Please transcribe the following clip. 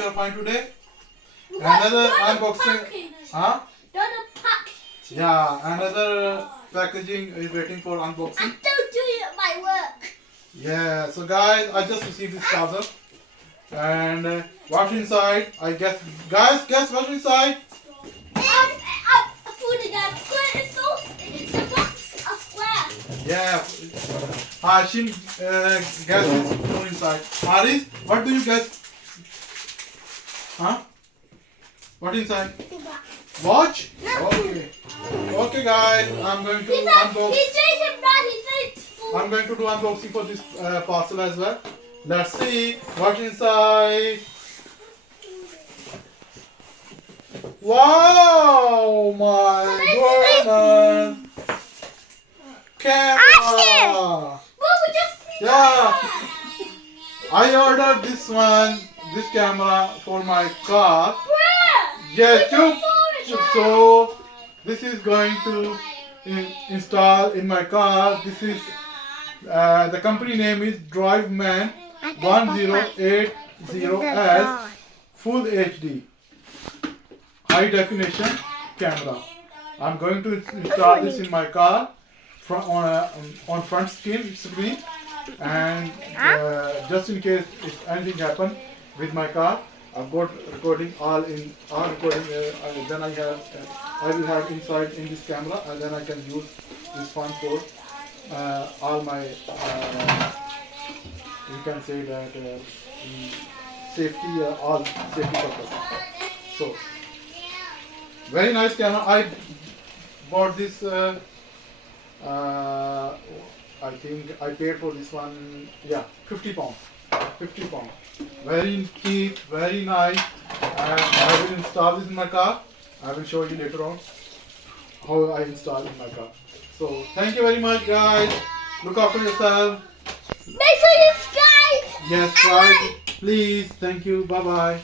you're fine today. Another unboxing. Huh? Yeah, another packaging is waiting for unboxing. I'm still doing my work. Yeah, so guys, I just received this parcel. And what's inside? I guess. Guys, guess what's inside? Food again. It's a box of square. Yeah. Hashim guesses food inside. Haris, what do you guess? Huh? What inside? Watch? Okay. Okay guys, I'm going to unbox. I'm going to do unboxing for this parcel as well. Let's see what's inside. Wow, my goodness. Camera. Yeah. I ordered this camera for my car. Yes, so this is going to install in my car. This is the company name is driveman1080s full HD high definition camera. I'm going to install this in my car on front screen, and just in case if anything happens with my car, I've got recording all recording. Then I will have inside in this camera, and then I can use this fund for all my you can say that safety, all safety purpose. So very nice camera. I bought this. I think I paid for this one. Yeah, £50. £50. Very cheap, very nice. And I will install this in my car. I will show you later on how I install in my car. So thank you very much, guys. Look after yourself. Make sure you subscribe. Yes, guys. Please. Thank you. Bye bye.